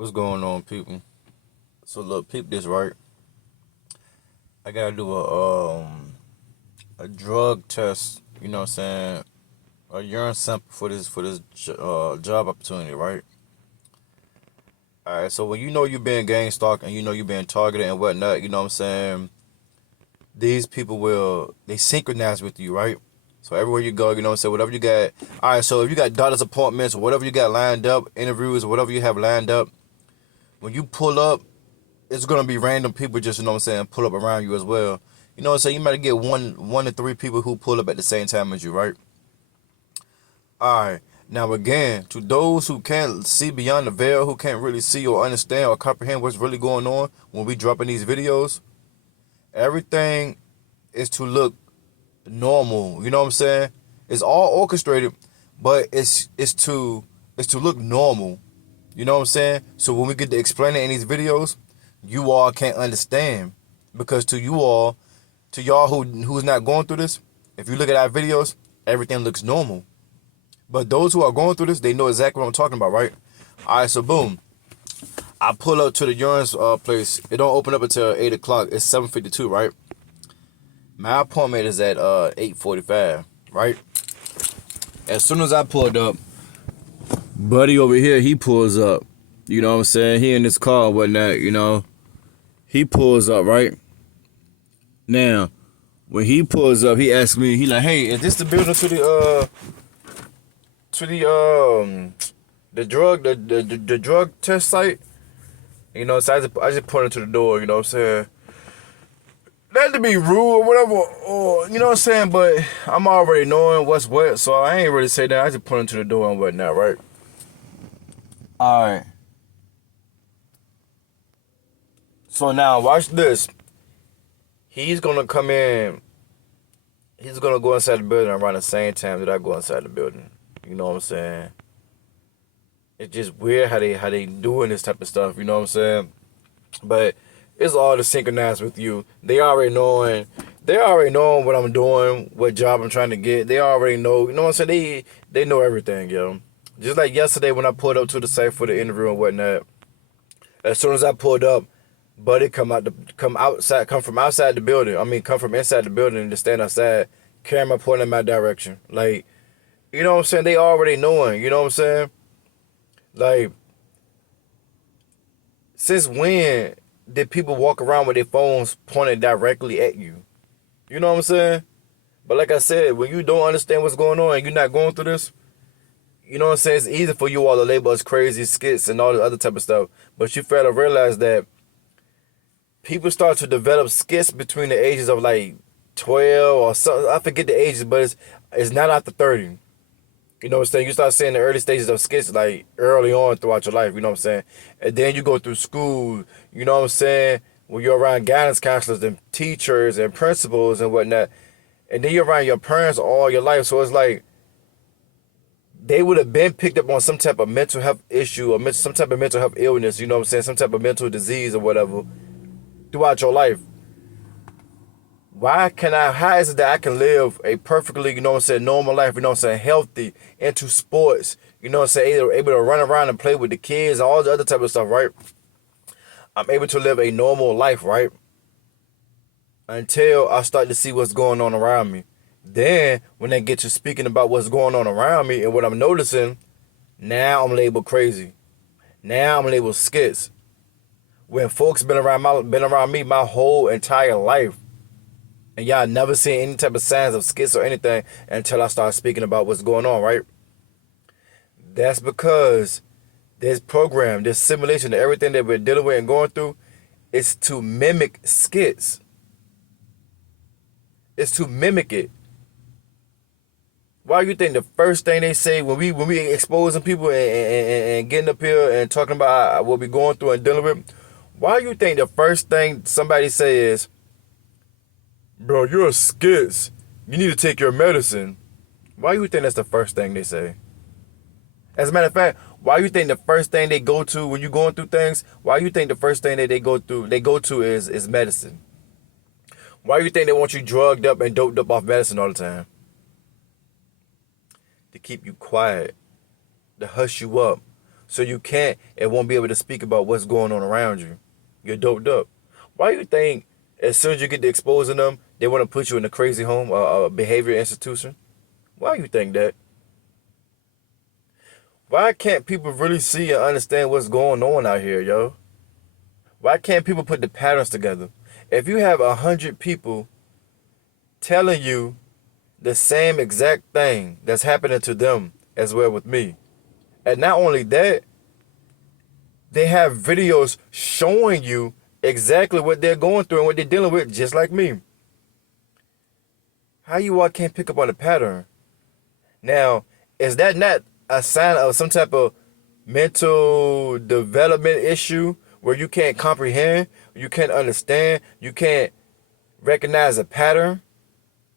What's going on, people? So look, peep this, right? I gotta do a drug test. You know what I'm saying? A urine sample for this job opportunity, right? All right. So when you know you're being gang stalked and you know you're being targeted and whatnot, you know what I'm saying? These people they synchronize with you, right? So everywhere you go, you know what I'm saying? Whatever you got. All right. So if you got doctor's appointments or whatever you got lined up, interviews or whatever you have lined up, when you pull up, it's gonna be random people just, you know what I'm saying, pull up around you as well. You know what I'm saying? You might get one to three people who pull up at the same time as you, right? Alright. Now again, to those who can't see beyond the veil, who can't really see or understand or comprehend what's really going on when we dropping these videos, everything is to look normal. You know what I'm saying? It's all orchestrated, but it's to look normal. You know what I'm saying? So when we get to explain it in these videos, you all can't understand. Because to y'all who's not going through this, if you look at our videos, everything looks normal. But those who are going through this, they know exactly what I'm talking about, right? Alright, so boom. I pull up to the urine place. It don't open up until 8 o'clock. It's 7:52, right? My appointment is at 8:45, right? As soon as I pulled up, buddy over here, he pulls up. You know what I'm saying? He in his car and whatnot, you know. He pulls up, right? Now, when he pulls up, he asks me, he like, hey, is this the building to the drug test site? You know, so I just pointed to the door, you know what I'm saying? Not to be rude or whatever, or you know what I'm saying, but I'm already knowing what's what, so I ain't really say that. I just pointed to the door and whatnot, right? Alright. So now watch this. He's gonna come in. He's gonna go inside the building around the same time that I go inside the building. You know what I'm saying? It's just weird how they doing this type of stuff. You know what I'm saying? But it's all to synchronize with you. They already knowing. They already knowing what I'm doing, what job I'm trying to get. They already know. You know what I'm saying? They know everything, yo. Just like yesterday when I pulled up to the site for the interview and whatnot. As soon as I pulled up, buddy come from outside the building. I mean, come from inside the building and just stand outside, camera pointing in my direction. Like, you know what I'm saying? They already knowing. You know what I'm saying? Like, since when did people walk around with their phones pointed directly at you? You know what I'm saying? But like I said, when you don't understand what's going on and you're not going through this, you know what I'm saying? It's easy for you all to label us crazy skits and all the other type of stuff. But you fail to realize that people start to develop skits between the ages of like 12 or something. I forget the ages, but it's not after 30. You know what I'm saying? You start seeing the early stages of skits like early on throughout your life, you know what I'm saying? And then you go through school, you know what I'm saying? When you're around guidance counselors and teachers and principals and whatnot. And then you're around your parents all your life. So it's like they would have been picked up on some type of mental health issue or some type of mental health illness, you know what I'm saying? Some type of mental disease or whatever throughout your life. How is it that I can live a perfectly, you know what I'm saying, normal life, you know what I'm saying, healthy, into sports, you know what I'm saying, able to run around and play with the kids and all the other type of stuff, right? I'm able to live a normal life, right? Until I start to see what's going on around me. Then, when they get to speaking about what's going on around me and what I'm noticing, now I'm labeled crazy. Now I'm labeled skits. When folks been around me my whole entire life, and y'all never seen any type of signs of skits or anything until I start speaking about what's going on, right? That's because this program, this simulation, everything that we're dealing with and going through, is to mimic skits. It's to mimic it. Why you think the first thing they say when we exposing people and getting up here and talking about what we going through and dealing with, why you think the first thing somebody say is, bro, you're a skits. You need to take your medicine. Why you think that's the first thing they say? As a matter of fact, why you think the first thing they go to when you're going through things, why you think the first thing that they go to is medicine? Why you think they want you drugged up and doped up off medicine all the time? To keep you quiet, to hush you up, so you can't and won't be able to speak about what's going on around you. You're doped up. Why you think as soon as you get to exposing them, they want to put you in a crazy home, a behavior institution? Why you think that? Why can't people really see and understand what's going on out here, yo? Why can't people put the patterns together? If you have 100 people telling you the same exact thing that's happening to them as well with me, and not only that, they have videos showing you exactly what they're going through and what they're dealing with, just like me. How you all can't pick up on the pattern? Now, is that not a sign of some type of mental development issue where you can't comprehend, you can't understand, you can't recognize a pattern,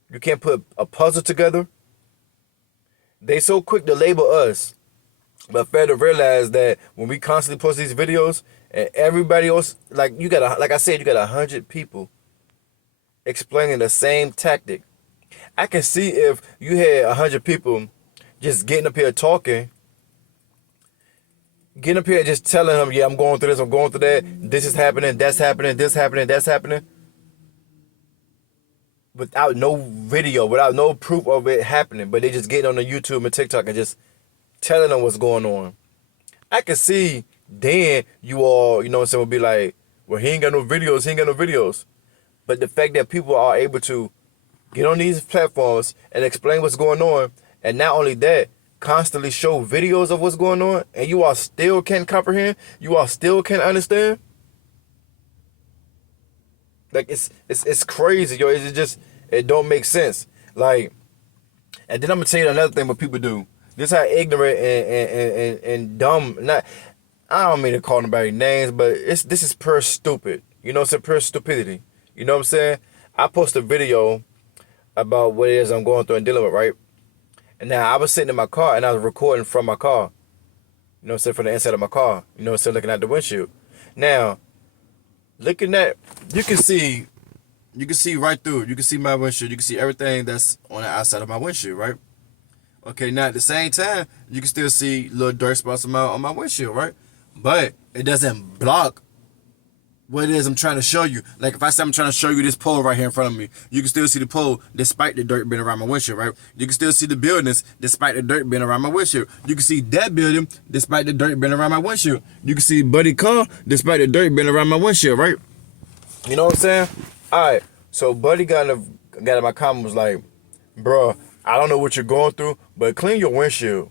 you can't put a puzzle together? They so quick to label us, but fair to realize that when we constantly post these videos and everybody else, like I said, you got 100 people explaining the same tactic. I can see if you had 100 people just getting up here talking, getting up here just telling them, yeah, I'm going through this, I'm going through that, this is happening, that's happening, this happening, that's happening, without no video, without no proof of it happening, but they just getting on the YouTube and TikTok and just telling them what's going on. I can see then you all, you know what I'm saying, will be like, well, he ain't got no videos, he ain't got no videos. But the fact that people are able to get on these platforms and explain what's going on, and not only that, constantly show videos of what's going on, and you all still can't comprehend, you all still can't understand. Like it's crazy, yo. It's just, it don't make sense. Like, and then I'm gonna tell you another thing what people do. This how ignorant and dumb. Not, I don't mean to call nobody names, but this is pure stupid. You know, it's a pure stupidity. You know what I'm saying? I posted a video about what it is I'm going through and dealing with, right? And now I was sitting in my car and I was recording from my car. You know what I'm saying? From the inside of my car. You know what I'm saying? Looking at the windshield. Now, looking at, you can see right through it. You can see my windshield. You can see everything that's on the outside of my windshield, right? Okay, now at the same time, you can still see little dirt spots on my windshield, right? But it doesn't block what it is I'm trying to show you. Like if I say I'm trying to show you this pole right here in front of me, you can still see the pole despite the dirt being around my windshield, right? You can still see the buildings despite the dirt being around my windshield. You can see that building despite the dirt being around my windshield. You can see Buddy car despite the dirt being around my windshield, right? You know what I'm saying? Alright, so Buddy got in my comment was like, bro, I don't know what you're going through, but clean your windshield.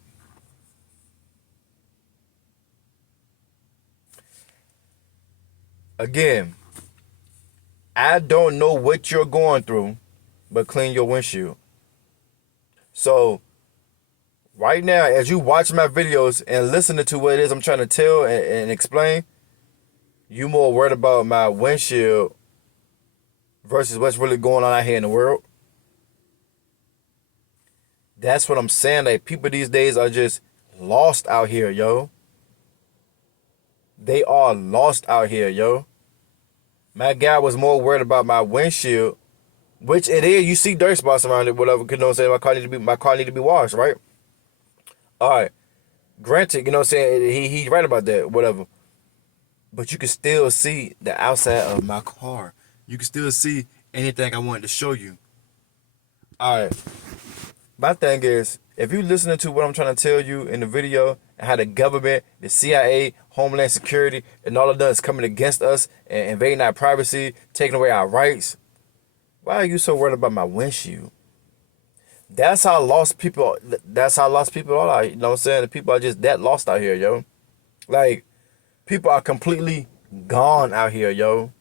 Again, I don't know what you're going through, but clean your windshield. So, right now, as you watch my videos and listening to what it is I'm trying to tell and explain, you more worried about my windshield versus what's really going on out here in the world. That's what I'm saying. Like, people these days are just lost out here, yo. They are lost out here, yo. My guy was more worried about my windshield, which it is. You see dirt spots around it, whatever. You know what I'm saying? My car need to be washed, right? All right. Granted, you know what I'm saying? He's right about that, whatever. But you can still see the outside of my car. You can still see anything I wanted to show you. All right. My thing is, if you listening to what I'm trying to tell you in the video and how the government, the CIA, Homeland Security, and all of that is coming against us and invading our privacy, taking away our rights, why are you so worried about my windshield? That's how lost people are. You know what I'm saying? The people are just that lost out here, yo. Like, people are completely gone out here, yo.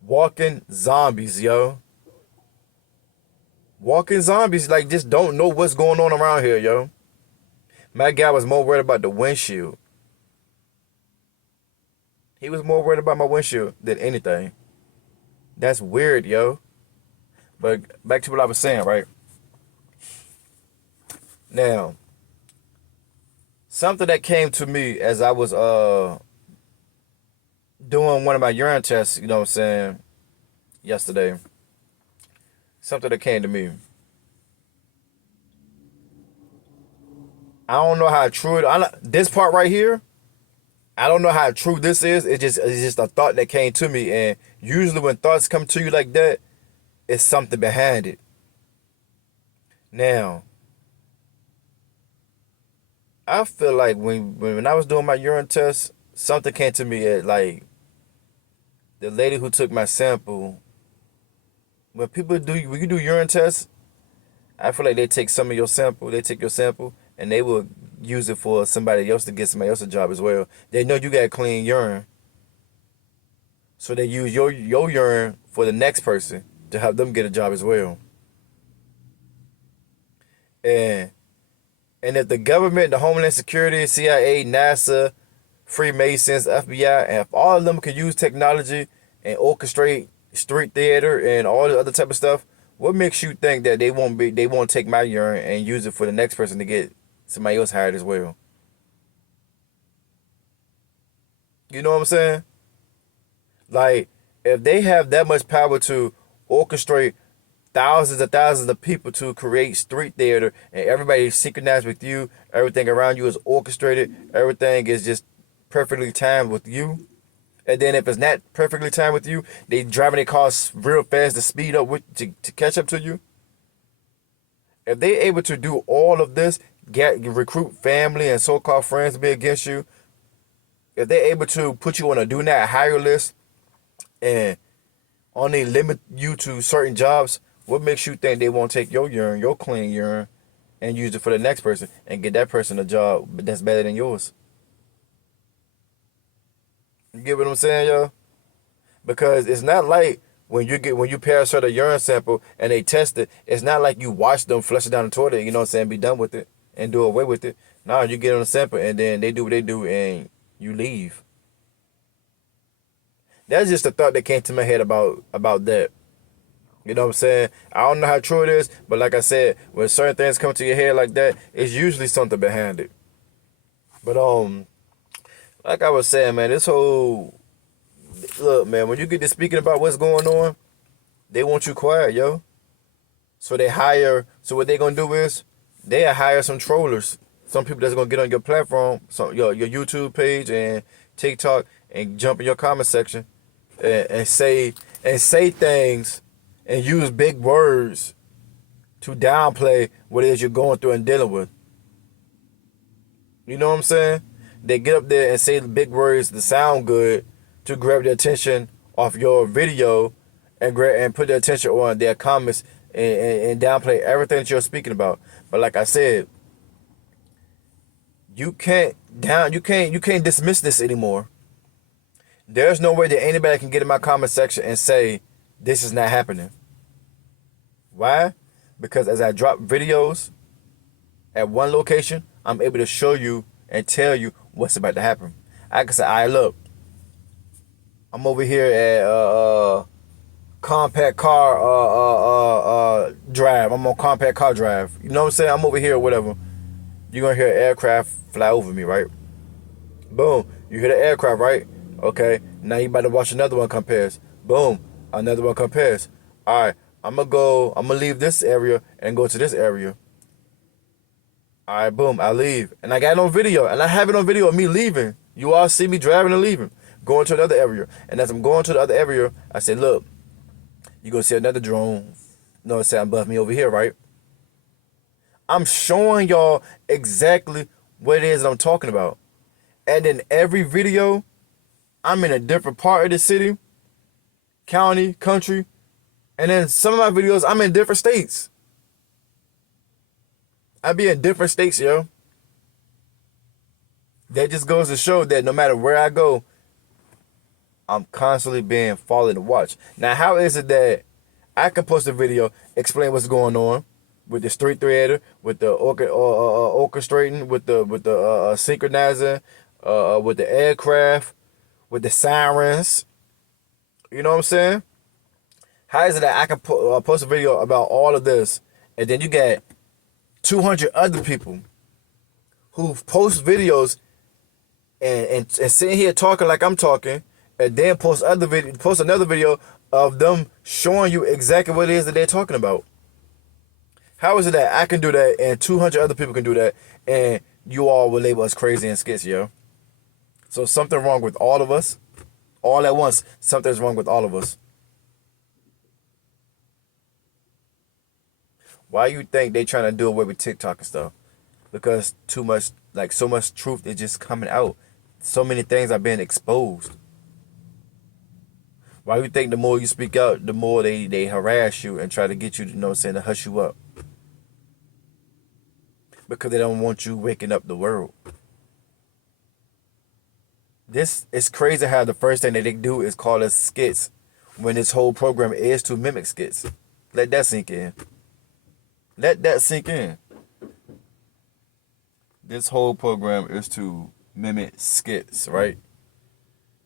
Walking zombies, yo. Walking zombies, like, just don't know what's going on around here, yo. My guy was more worried about the windshield. He was more worried about my windshield than anything. That's weird, yo. But back to what I was saying, right? Now, something that came to me as I was doing one of my urine tests, you know what I'm saying, yesterday. Something that came to me. I don't know how true this part right here, I don't know how true this is. It's just a thought that came to me. And usually when thoughts come to you like that, it's something behind it. Now, I feel like when I was doing my urine test, something came to me at like the lady who took my sample. When you do urine tests, I feel like they take some of your sample, they take your sample, and they will use it for somebody else to get somebody else a job as well. They know you got clean urine, so they use your urine for the next person to help them get a job as well. And and if the government, the Homeland Security, CIA, NASA, Freemasons, FBI, and if all of them can use technology and orchestrate street theater and all the other type of stuff, what makes you think that they won't take my urine and use it for the next person to get somebody else hired as well? You know what I'm saying? Like, if they have that much power to orchestrate thousands of people to create street theater and everybody is synchronized with you, everything around you is orchestrated, everything is just perfectly timed with you. And then if it's not perfectly timed with you, they driving their cars real fast to speed up to catch up to you. If they able to do all of this, recruit family and so-called friends to be against you, if they're able to put you on a do not hire list and only limit you to certain jobs, what makes you think they won't take your urine, your clean urine, and use it for the next person and get that person a job that's better than yours? You get what I'm saying, y'all? Because it's not like when you pass her the urine sample and they test it, it's not like you watch them flush it down the toilet, you know what I'm saying, be done with it and do away with it. No, you get on the sample and then they do what they do and you leave. That's just a thought that came to my head about that. You know what I'm saying? I don't know how true it is, but like I said, when certain things come to your head like that, it's usually something behind it. But like I was saying, man, this whole look, man, when you get to speaking about what's going on, they want you quiet, yo. So what they gonna do is they hire some trollers, some people that's gonna get on your platform, your YouTube page and TikTok, and jump in your comment section and say things and use big words to downplay what it is you're going through and dealing with. You know what I'm saying? They get up there and say big words that sound good to grab the attention off your video and put the attention on their comments and downplay everything that you're speaking about. But like I said, you can't dismiss this anymore. There's no way that anybody can get in my comment section and say this is not happening. Why? Because as I drop videos at one location, I'm able to show you and tell you what's about to happen. I can say, all right, look, I'm over here at compact car drive. I'm on compact car drive. You know what I'm saying? I'm over here or whatever. You're gonna hear an aircraft fly over me, right? Boom. You hear the aircraft, right? Okay. Now you about to watch another one come past. Boom. Another one come past. All right. I'm gonna leave this area and go to this area. All right, boom, I leave. And I got it on video, and I have it on video of me leaving. You all see me driving and leaving, going to another area. And as I'm going to the other area, I said, look, you gonna see another drone, you know what I'm saying, above me over here, right? I'm showing y'all exactly what it is that I'm talking about. And in every video, I'm in a different part of the city, county, country. And then some of my videos, I'm in different states. I be in different states, yo. That just goes to show that no matter where I go, I'm constantly being followed and watched. Now, how is it that I can post a video, explain what's going on with the street theater, with the orchestrating, with the synchronizing, with the aircraft, with the sirens? You know what I'm saying? How is it that I can post a video about all of this, and then you get 200 other people who post videos and sitting here talking like I'm talking, and then post another video of them showing you exactly what it is that they're talking about? How is it that I can do that and 200 other people can do that, and you all will label us crazy and skits, yo. So something wrong with all of us. All at once, something's wrong with all of us. Why you think they trying to do away with TikTok and stuff? Because too much, like so much truth is just coming out. So many things are being exposed. Why you think the more you speak out, the more they harass you and try to get you, to hush you up? Because they don't want you waking up the world. This is crazy how the first thing that they do is call us skits when this whole program is to mimic skits. Let that sink in. Let that sink in. This whole program is to mimic skits, right?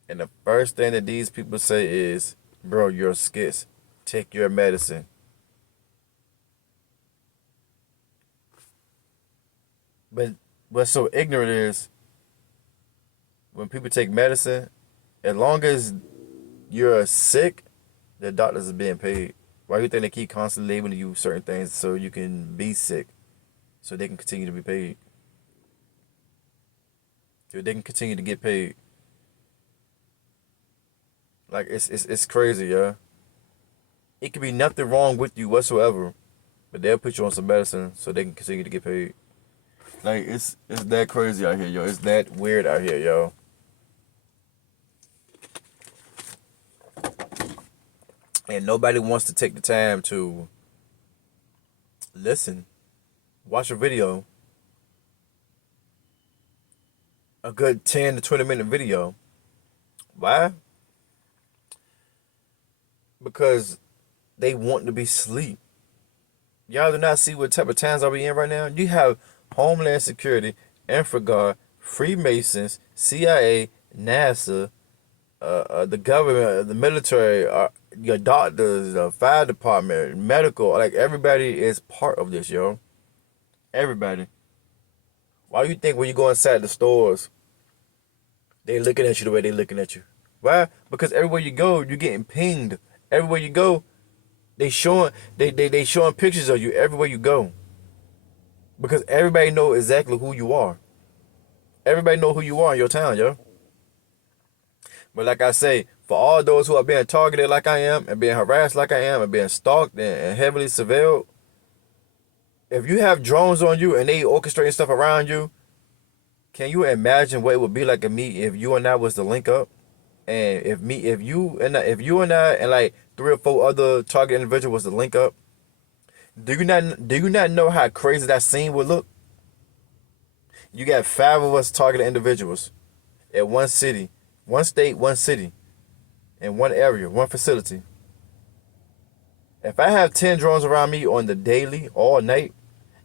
And the first thing that these people say is, bro, you're skits. Take your medicine. But what's so ignorant is when people take medicine, as long as you're sick, the doctors are being paid. Why do you think they keep constantly labeling you certain things so you can be sick, so they can continue to be paid? So they can continue to get paid. Like it's crazy, yeah. It could be nothing wrong with you whatsoever, but they'll put you on some medicine so they can continue to get paid. Like it's that crazy out here, yo. It's that weird out here, yo. And nobody wants to take the time to listen, watch a video, a good 10 to 20 minute video. Why? Because they want to be asleep. Y'all do not see what type of times are we in right now? You have Homeland Security, InfraGard, Freemasons, CIA, NASA, the government, the military, your doctors, the fire department, medical, like everybody is part of this, yo. Everybody. Why do you think when you go inside the stores, they looking at you the way they looking at you? Why? Because everywhere you go, you're getting pinged. Everywhere you go, they showing pictures of you everywhere you go. Because everybody know exactly who you are. Everybody know who you are in your town, yo. But like I say, for all those who are being targeted like I am, and being harassed like I am, and being stalked and heavily surveilled, if you have drones on you and they orchestrating stuff around you, can you imagine what it would be like if you and I was to link up? And if you and I and like 3 or 4 other target individuals was to link up, do you not know how crazy that scene would look? You got 5 of us targeted individuals at one city, one state, one city, in one area, one facility. If I have 10 drones around me on the daily, all night,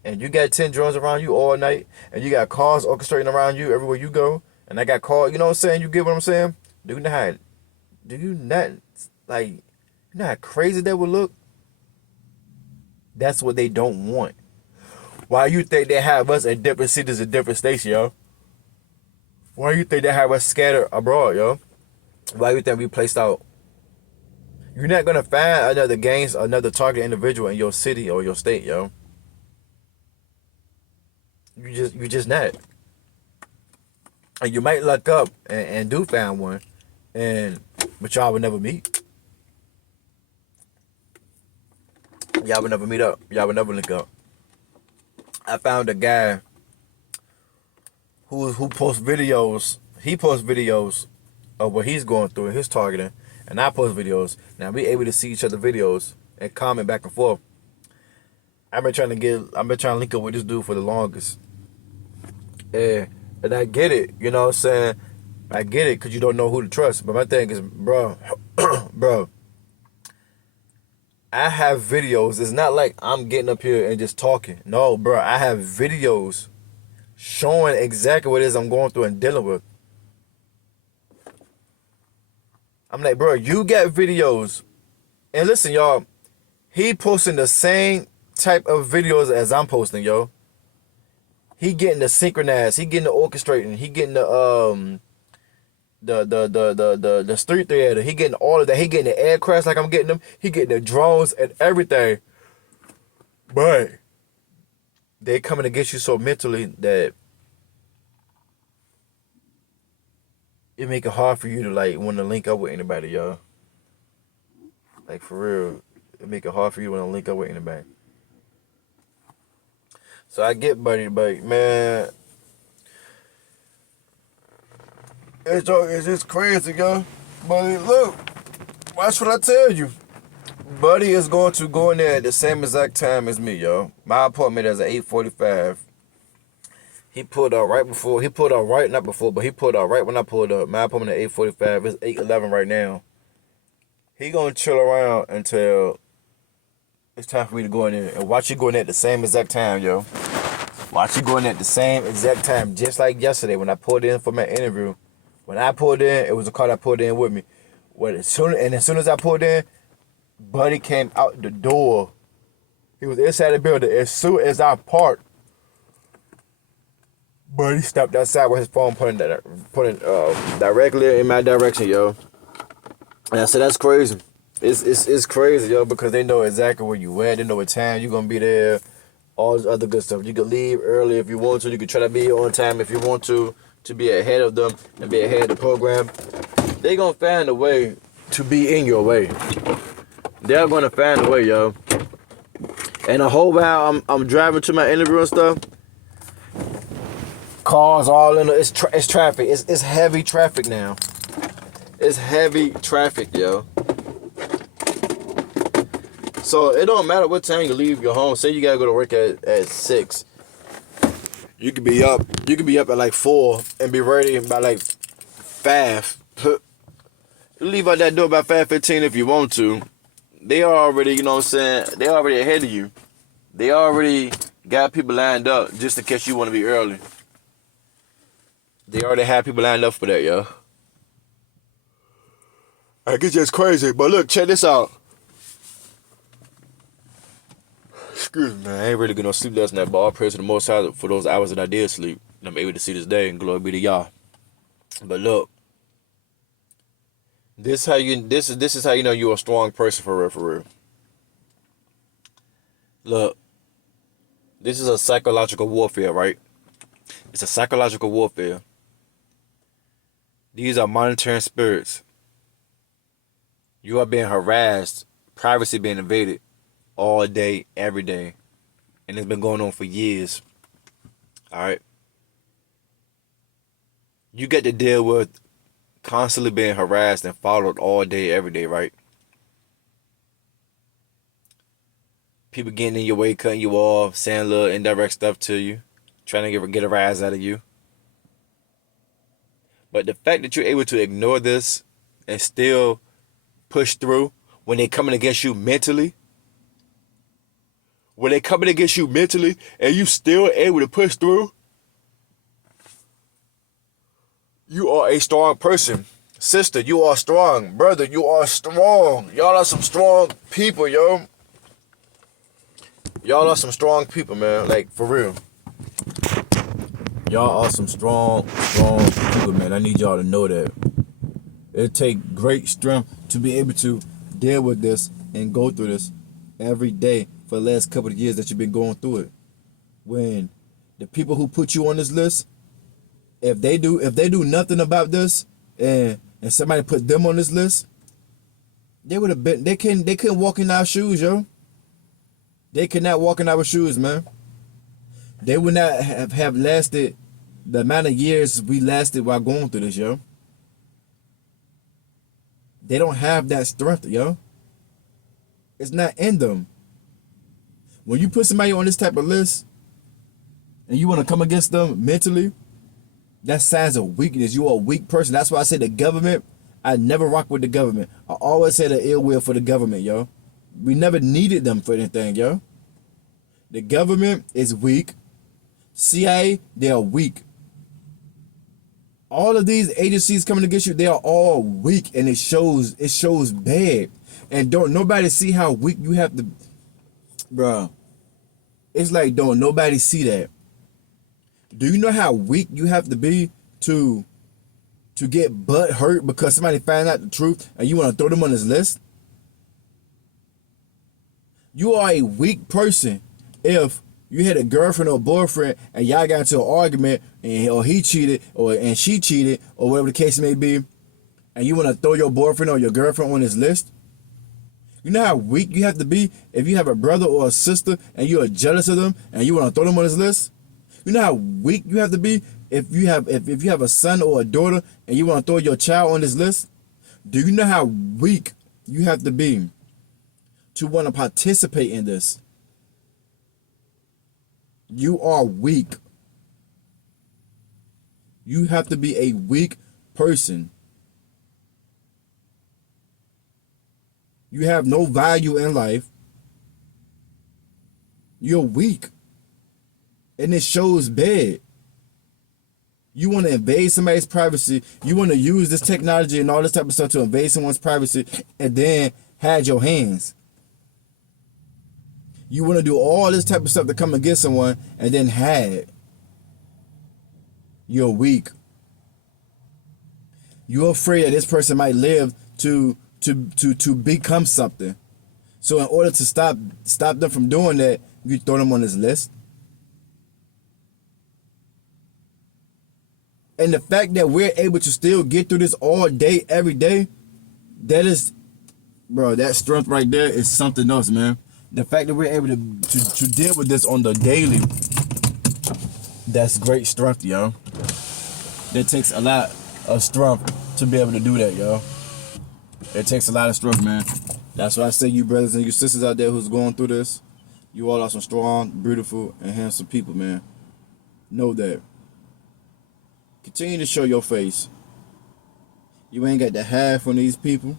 and you got 10 drones around you all night, and you got cars orchestrating around you everywhere you go, and I got cars, you know what I'm saying? You get what I'm saying? Do you not like, you know how crazy that would look? That's what they don't want. Why you think they have us at different cities and different states, yo? Why you think they have us scattered abroad, yo? Why you think we placed out? You're not gonna find another target individual in your city or your state, yo. You just not. And you might luck up and do find one, but y'all would never meet. Y'all would never meet up. Y'all would never link up. I found a guy who posts videos. He posts videos of what he's going through and his targeting, and I post videos. Now we able to see each other videos and comment back and forth. I've been trying to link up with this dude for the longest. And I get it, you know what I'm saying? I get it because you don't know who to trust. But my thing is, bro, I have videos. It's not like I'm getting up here and just talking. No, bro, I have videos showing exactly what it is I'm going through and dealing with. I'm like, bro, you got videos. And listen, y'all, he posting the same type of videos as I'm posting, yo. He getting the synchronized, he getting the orchestrating, he getting the street theater, he getting all of that, he getting the aircrafts like I'm getting them, he getting the drones and everything. But they coming to get you so mentally that it make it hard for you to like want to link up with anybody, y'all. Like for real, it make it hard for you to want to link up with anybody. So I get Buddy, but man, it's just crazy, yo. Buddy, look, watch what I tell you. Buddy is going to go in there at the same exact time as me, yo. My appointment is at 8:45. He pulled out right before. He pulled out right, not before, but he pulled out right when I pulled up. My appointment at 8:45. It's 8:11 right now. He gonna chill around until it's time for me to go in there. And watch you go in there at the same exact time, yo. Watch you go in there at the same exact time, just like yesterday when I pulled in for my interview. When I pulled in, it was a car that pulled in with me. As soon as I pulled in, Buddy came out the door. He was inside the building. As soon as I parked, Buddy stepped outside with his phone pointing directly in my direction, yo. And I said, that's crazy. It's crazy, yo, because they know exactly where you at. They know what time you're going to be there. All this other good stuff. You can leave early if you want to. You can try to be on time if you want to be ahead of them and be ahead of the program. They going to find a way to be in your way. They're going to find a way, yo. And the whole while I'm driving to my interview and stuff, cars all in it's traffic. It's heavy traffic now. It's heavy traffic, yo. So it don't matter what time you leave your home. Say you gotta go to work at 6. You could be up at like 4 and be ready by like 5. You leave out that door by 5:15 if you want to. They are already, you know what I'm saying, they already ahead of you. They already got people lined up just in case you want to be early. They already have people lined up for that, yo. I get just crazy, but look, check this out. Excuse me, man. I ain't really getting no sleep last night, but all praise to the Most High for those hours that I did sleep. And I'm able to see this day, and glory be to y'all. But look, this is how you know you're a strong person for real, for real. Look, this is a psychological warfare, right? It's a psychological warfare. These are monitoring spirits. You are being harassed, privacy being invaded all day, every day. And it's been going on for years. Alright? You get to deal with constantly being harassed and followed all day, every day, right? People getting in your way, cutting you off, saying little indirect stuff to you, trying to get a rise out of you. But the fact that you're able to ignore this and still push through when they're coming against you mentally, and you still able to push through, you are a strong person. Sister, you are strong. Brother, you are strong. Y'all are some strong people, yo. Y'all are some strong people, man. Like, for real. Y'all are some strong people, man. I need y'all to know that. It takes great strength to be able to deal with this and go through this every day for the last couple of years that you've been going through it. When the people who put you on this list, if they do nothing about this and somebody put them on this list, they couldn't walk in our shoes, yo. They could not walk in our shoes, man. They would not have lasted the amount of years we lasted while going through this, yo. They don't have that strength, yo. It's not in them. When you put somebody on this type of list and you want to come against them mentally, that's signs of weakness. You are a weak person. That's why I say the government, I never rock with the government. I always had an ill will for the government, yo. We never needed them for anything, yo. The government is weak. CIA, they are weak. All of these agencies coming against you, they are all weak, and it shows bad. And don't nobody see how weak you have to, bro. It's like don't nobody see that. Do you know how weak you have to be to get butt hurt because somebody found out the truth and you want to throw them on this list? You are a weak person if You had a girlfriend or boyfriend, and y'all got into an argument, and or he cheated, and she cheated, or whatever the case may be, and you want to throw your boyfriend or your girlfriend on this list. You know how weak you have to be if you have a brother or a sister and you are jealous of them and you want to throw them on this list. You know how weak you have to be if you have a son or a daughter and you want to throw your child on this list. Do you know how weak you have to be to want to participate in this? You are weak. You have to be a weak person. You have no value in life. You're weak. And it shows bad. You want to invade somebody's privacy. You want to use this technology and all this type of stuff to invade someone's privacy and then hide your hands. You want to do all this type of stuff to come against someone and then hide. You're weak. You're afraid that this person might live to become something. So in order to stop them from doing that, you throw them on this list. And the fact that we're able to still get through this all day, every day, that is, bro, that strength right there is something else, man. The fact that we're able to deal with this on the daily, that's great strength, yo. It takes a lot of strength to be able to do that, yo. It takes a lot of strength, man. That's why I say, you brothers and you sisters out there who's going through this, you all are some strong, beautiful, and handsome people, man. Know that. Continue to show your face. You ain't got to hide from these people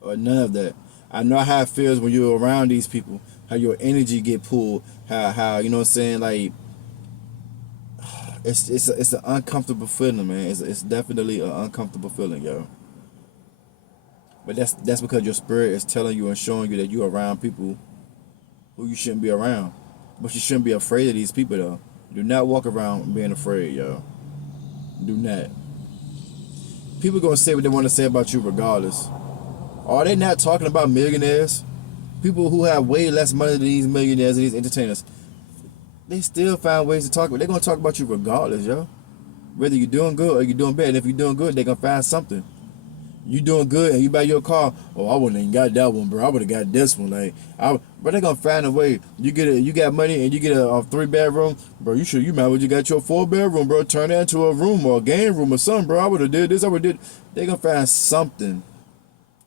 or none of that. I know how it feels when you're around these people, how your energy get pulled, how you know what I'm saying, like, it's an uncomfortable feeling, man. It's definitely an uncomfortable feeling, yo. But that's because your spirit is telling you and showing you that you're around people who you shouldn't be around. But you shouldn't be afraid of these people, though. Do not walk around being afraid, yo. Do not. People gonna say what they want to say about you regardless. Are they not talking about millionaires? People who have way less money than these millionaires and these entertainers. They still find ways to talk about. They're gonna talk about you regardless, yo. Whether you're doing good or you're doing bad. And if you're doing good, they're gonna find something. You doing good and you buy your car. Oh, I wouldn't even got that one, bro. I would have got this one. But they gonna find a way. You got money and you get a 3-bedroom, bro. You might well you got your 4-bedroom, bro. Turn that into a room or a game room or something, bro. I would have did this. I would have did. They gonna find something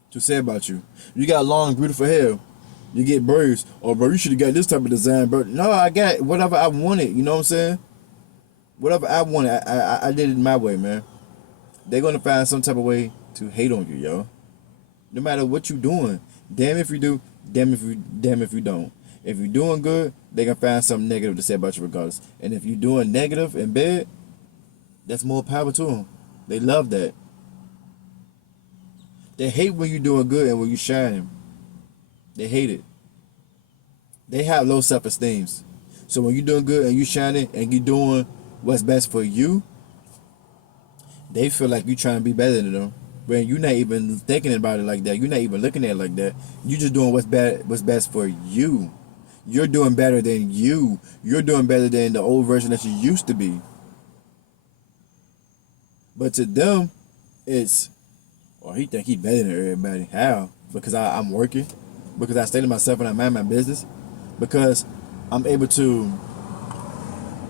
to say about you. You got long, beautiful hair. You get braids. Oh, bro, you should have got this type of design, bro. No, I got whatever I wanted. You know what I'm saying? Whatever I wanted, I did it my way, man. They're gonna find some type of way to hate on you, yo. No matter what you doing. Damn if you do, damn if you don't. If you're doing good, they can find something negative to say about you regardless. And if you're doing negative and bad, that's more power to them. They love that. They hate when you're doing good and when you're shining. They hate it. They have low self-esteem. So when you're doing good and you're shining and you're doing what's best for you, they feel like you're trying to be better than them. When you're not even thinking about it like that. You're not even looking at it like that. You're just doing what's best for you. You're doing better than you. You're doing better than the old version that you used to be. But to them, it's, oh, he think he better than everybody. How? Because I'm working. Because I stay to myself and I mind my business. Because I'm able to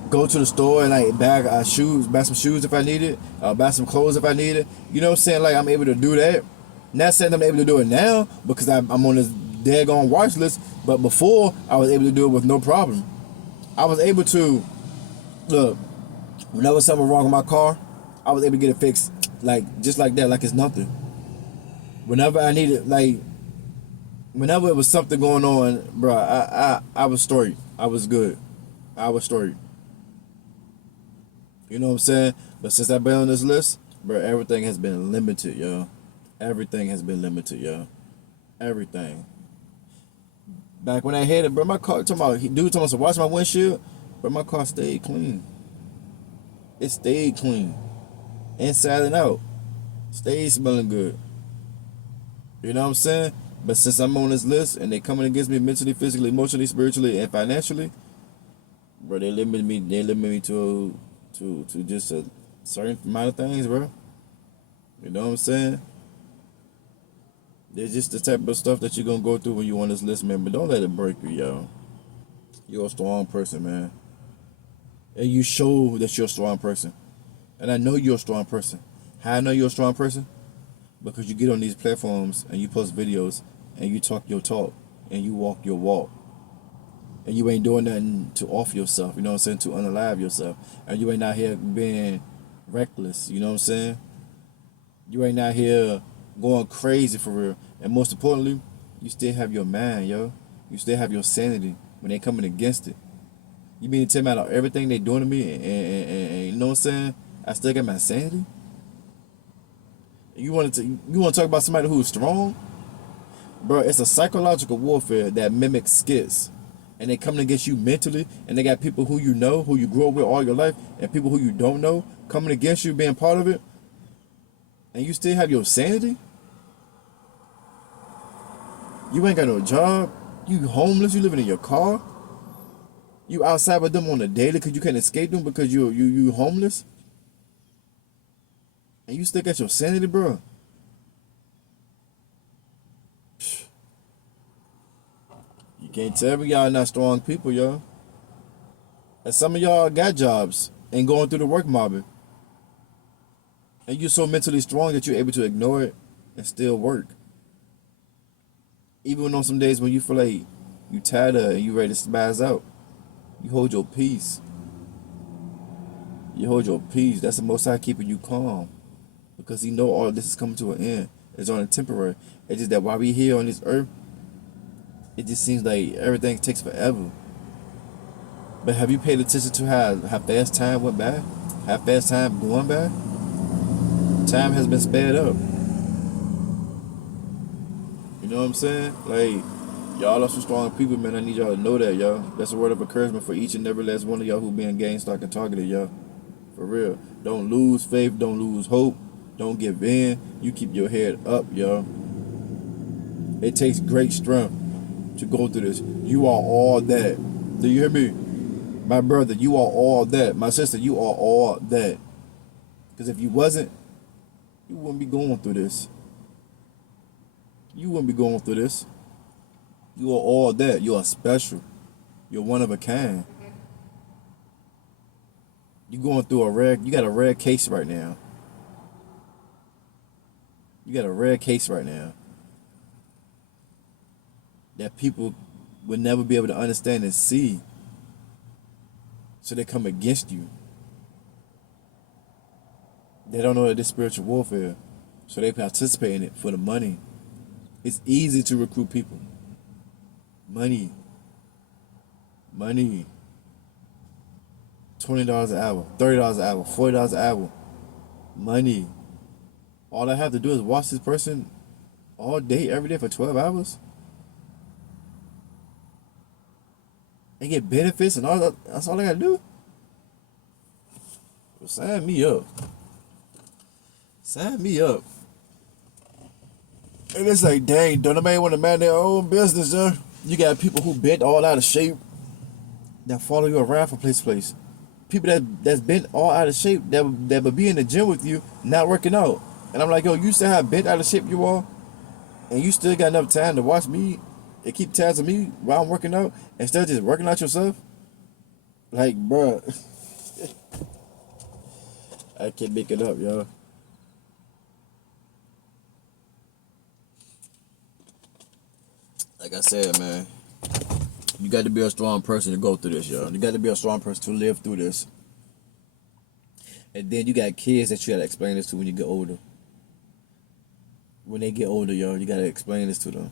go to the store and like buy some shoes if I need it, buy some clothes if I need it. You know what I'm saying? Like I'm able to do that. Not saying I'm able to do it now because I'm on this daggone watch list, but before I was able to do it with no problem. I was able to look whenever something wrong with my car, I was able to get it fixed like just like that, like it's nothing. Whenever I needed whenever it was something going on, bro, I was straight. I was good. I was straight. You know what I'm saying? But since I've been on this list, bro, everything has been limited, yo. Everything has been limited, yo. Everything. Back when I had it, bro, my car, dude told me to wash my windshield, but my car stayed clean. It stayed clean. Inside and out. Stayed smelling good. You know what I'm saying? But since I'm on this list and they coming against me mentally, physically, emotionally, spiritually, and financially, bro, they limit me. They limit me to just a certain amount of things, bro. You know what I'm saying? It's just the type of stuff that you're gonna go through when you on this list, man. But don't let it break you, yo. You're a strong person, man. And you show that you're a strong person. And I know you're a strong person. How I know you're a strong person? Because you get on these platforms and you post videos and you talk your talk and you walk your walk. And you ain't doing nothing to off yourself, you know what I'm saying, to unalive yourself. And you ain't out here being reckless, you know what I'm saying? You ain't out here going crazy for real. And most importantly, you still have your mind, yo. You still have your sanity when they coming against it. You mean to tell me out of everything they doing to me and you know what I'm saying? I still got my sanity? You want to talk about somebody who's strong? Bro, it's a psychological warfare that mimics skits. And they coming against you mentally, and they got people who you know, who you grew up with all your life, and people who you don't know coming against you, being part of it, and you still have your sanity? You ain't got no job. You homeless. You living in your car. You outside with them on the daily because you can't escape them because you homeless. And you still got your sanity, bro. You can't tell me y'all not strong people, y'all. And some of y'all got jobs and going through the work mobbing. And you're so mentally strong that you're able to ignore it and still work. Even on some days when you feel like you tired of it and you ready to spaz out, you hold your peace. You hold your peace. That's the Most High keeping you calm. Because he know all of this is coming to an end. It's only temporary. It's just that while we here on this earth, it just seems like everything takes forever. But have you paid attention to how fast time went by? How fast time going by? Time has been sped up. You know what I'm saying? Like, y'all are some strong people, man. I need y'all to know that, y'all. That's a word of encouragement for each and every last one of y'all who being gang stalked and targeted, y'all. For real. Don't lose faith. Don't lose hope. Don't give in. You keep your head up, y'all. It takes great strength to go through this. You are all that. Do you hear me? My brother, you are all that. My sister, you are all that. Because if you wasn't, you wouldn't be going through this. You wouldn't be going through this. You are all that. You are special. You're one of a kind. You going through you got a rare case right now. You got a rare case right now that people would never be able to understand and see. So they come against you. They don't know that it's spiritual warfare. So they participate in it for the money. It's easy to recruit people. Money. $20 an hour, $30 an hour, $40 an hour. Money. All I have to do is watch this person all day, every day for 12 hours. And get benefits and all that. That's all I gotta do. Well, sign me up. Sign me up. And it's like, dang, don't nobody want to mind their own business, huh? You got people who bent all out of shape that follow you around from place to place. People that's bent all out of shape that would be in the gym with you, not working out. And I'm like, yo, you still have bent out of shape you are, and you still got enough time to watch me and keep tabs on me while I'm working out instead of just working out yourself? Like, bruh. I can't make it up, y'all. Like I said, man, you got to be a strong person to go through this, y'all. You got to be a strong person to live through this. And then you got kids that you got to explain this to when you get older. When they get older, y'all, you got to explain this to them.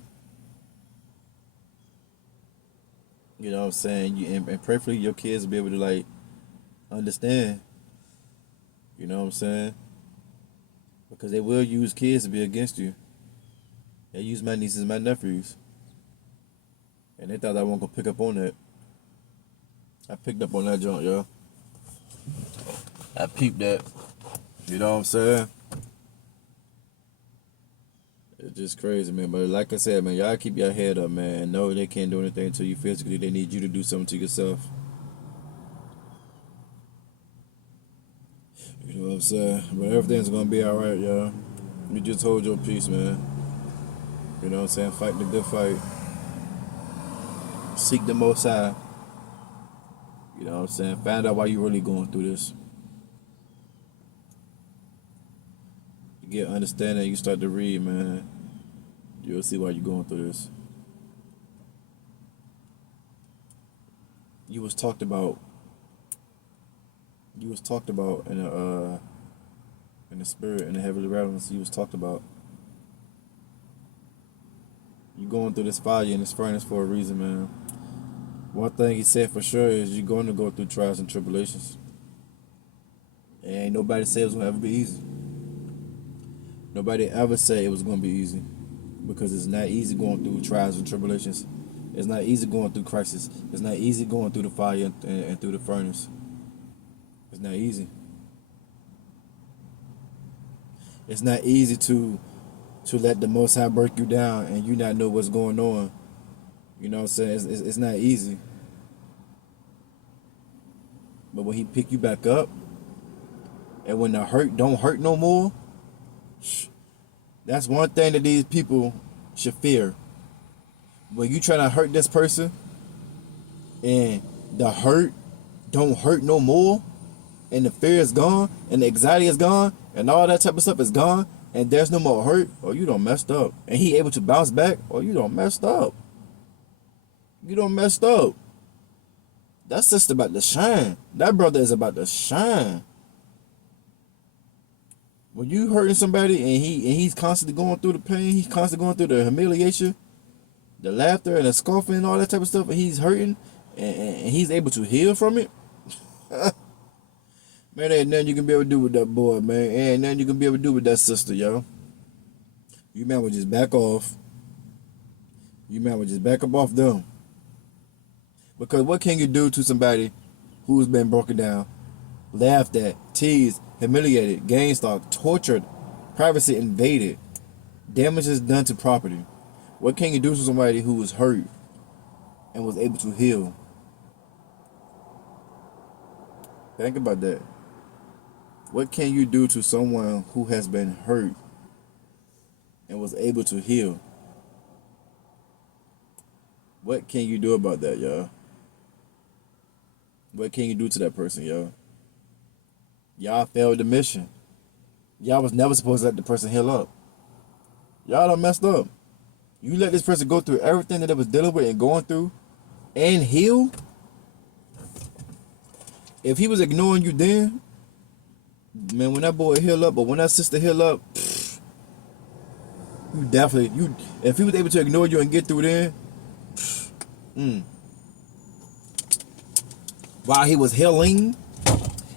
You know what I'm saying? And prayerfully your kids will be able to, like, understand. You know what I'm saying? Because they will use kids to be against you. They use my nieces and my nephews. And they thought I wasn't going to pick up on that. I picked up on that joint, y'all. I peeped that. You know what I'm saying? It's just crazy, man. But like I said, man, y'all keep your head up, man. No, they can't do anything to you physically. They need you to do something to yourself. You know what I'm saying? But everything's gonna be alright, y'all. You just hold your peace, man. You know what I'm saying? Fight the good fight. Seek the Most High. You know what I'm saying? Find out why you really going through this. You get understanding, you start to read, man. You'll see why you're going through this. You was talked about in the spirit, in the heavenly realms. You was talked about. You going through this fire and this furnace for a reason, man. One thing he said for sure is you're going to go through trials and tribulations. And ain't nobody said it was going to ever be easy. Nobody ever said it was going to be easy. Because it's not easy going through trials and tribulations. It's not easy going through crisis. It's not easy going through the fire and through the furnace. It's not easy. It's not easy to let the Most High break you down and you not know what's going on. You know what I'm saying? It's not easy. But when he pick you back up, and when the hurt don't hurt no more, that's one thing that these people should fear. When you try to hurt this person, and the hurt don't hurt no more, and the fear is gone, and the anxiety is gone, and all that type of stuff is gone, and there's no more hurt, or you don't messed up. And he able to bounce back, or you don't messed up. You don't messed up. That sister about to shine. That brother is about to shine. When you hurting somebody and he's constantly going through the pain, he's constantly going through the humiliation, the laughter and the scoffing and all that type of stuff, and he's hurting and he's able to heal from it. Man, ain't nothing you can be able to do with that boy, man. Ain't nothing you can be able to do with that sister, yo. You man would just back off. You man would just back up off them. Because what can you do to somebody who's been broken down, laughed at, teased, humiliated, gained stock, tortured, privacy invaded, damages done to property? What can you do to somebody who was hurt and was able to heal? Think about that. What can you do to someone who has been hurt and was able to heal? What can you do about that, y'all? What can you do to that person, y'all? Y'all failed the mission. Y'all was never supposed to let the person heal up. Y'all done messed up. You let this person go through everything that they was dealing with and going through and heal? If he was ignoring you then, man, when that boy heal up or when that sister heal up, if he was able to ignore you and get through there, while he was healing,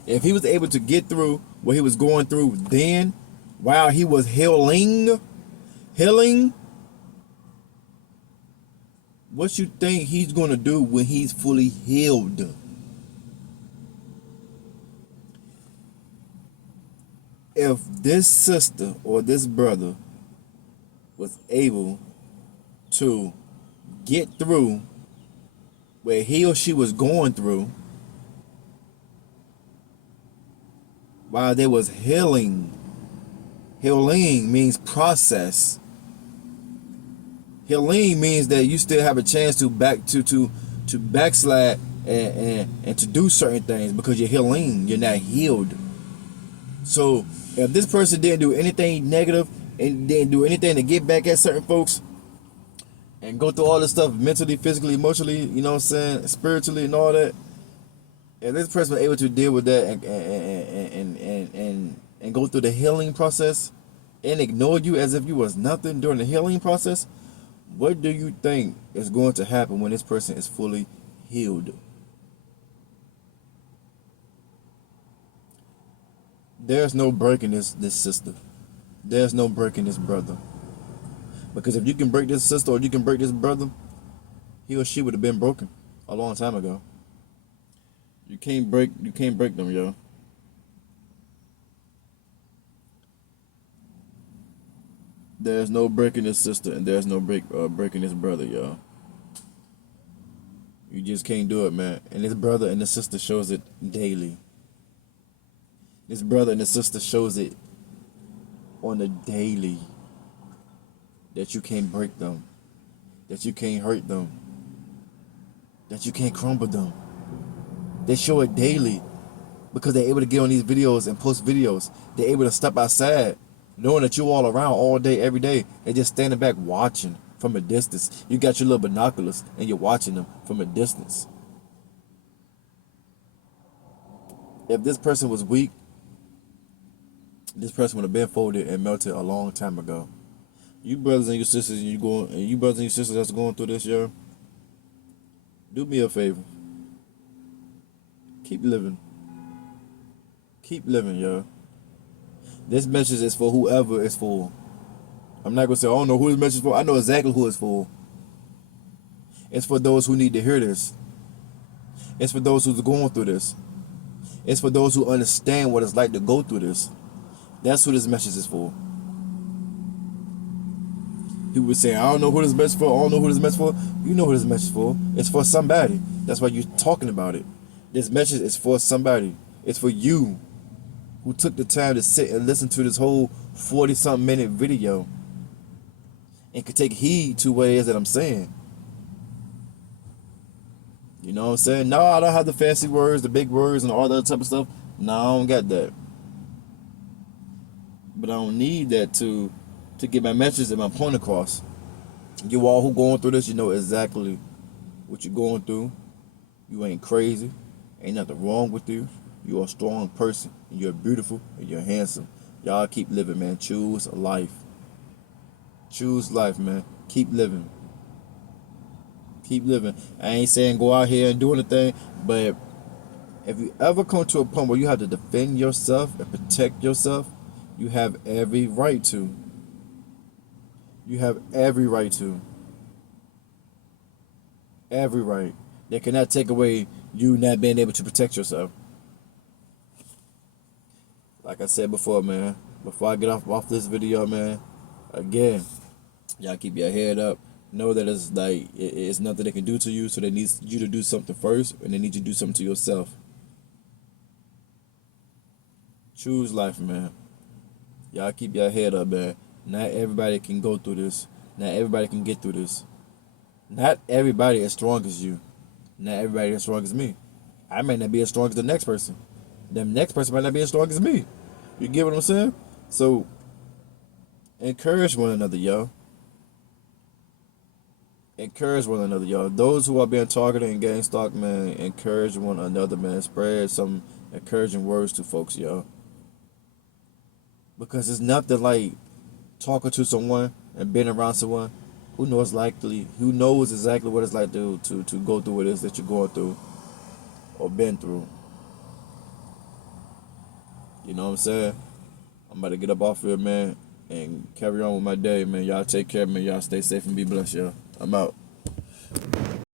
if he was able to get through what he was going through then, while he was healing, what you think he's going to do when he's fully healed? If this sister or this brother was able to get through where he or she was going through while they was healing means process. Healing means that you still have a chance to backslide and to do certain things because you're healing, you're not healed. So if this person didn't do anything negative and didn't do anything to get back at certain folks and go through all this stuff mentally, physically, emotionally, you know what I'm saying, spiritually and all that, if this person was able to deal with that and go through the healing process and ignore you as if you was nothing during the healing process, what do you think is going to happen when this person is fully healed? There's no breaking this sister. There's no breaking this brother. Because if you can break this sister or you can break this brother, he or she would have been broken a long time ago. You can't break them, yo. There's no breaking his sister, and there's no breaking his brother, y'all. You just can't do it, man. And his brother and his sister shows it daily. His brother and his sister shows it on the daily. That you can't break them. That you can't hurt them. That you can't crumble them. They show it daily because they're able to get on these videos and post videos. They're able to step outside knowing that you're all around all day, every day. They're just standing back watching from a distance. You got your little binoculars and you're watching them from a distance. If this person was weak, this person would have been folded and melted a long time ago. You brothers and your sisters, you brothers and your sisters that's going through this, yo, do me a favor. Keep living. Keep living, yo. This message is for whoever it's for. I'm not gonna say I don't know who this message is for. I know exactly who it's for. It's for those who need to hear this. It's for those who's going through this. It's for those who understand what it's like to go through this. That's who this message is for. People say, I don't know who this message is for. I don't know who this message is for. You know who this message is for. It's for somebody. That's why you're talking about it. This message is for somebody. It's for you who took the time to sit and listen to this whole 40-something minute video and could take heed to what it is that I'm saying. You know what I'm saying? No, I don't have the fancy words, the big words, and all that type of stuff. No, I don't got that. But I don't need that to get my message and my point across. You all who going through this, you know exactly what you're going through. You ain't crazy. Ain't nothing wrong with you. You're a strong person. And you're beautiful. And you're handsome. Y'all keep living, man. Choose life. Choose life, man. Keep living. Keep living. I ain't saying go out here and do anything, but if you ever come to a point where you have to defend yourself and protect yourself, you have every right to. You have every right to. Every right. They cannot take away you not being able to protect yourself. Like I said before, man, before I get off this video, man, again, y'all keep your head up. Know that it's like it's nothing they can do to you, so they need you to do something first, and they need you to do something to yourself. Choose life, man. Y'all keep your head up, man. Not everybody can go through this. Not everybody can get through this. Not everybody as strong as you. Not everybody as strong as me. I may not be as strong as the next person. The next person might not be as strong as me. You get what I'm saying? So, encourage one another, yo. Encourage one another, y'all. Those who are being targeted and gang stalked, man, encourage one another, man. Spread some encouraging words to folks, yo. Because it's nothing like talking to someone and being around someone who knows exactly what it's like to go through what it is that you're going through or been through. You know what I'm saying? I'm about to get up off here, man, and carry on with my day, man. Y'all take care, man. Y'all stay safe and be blessed, y'all. I'm out.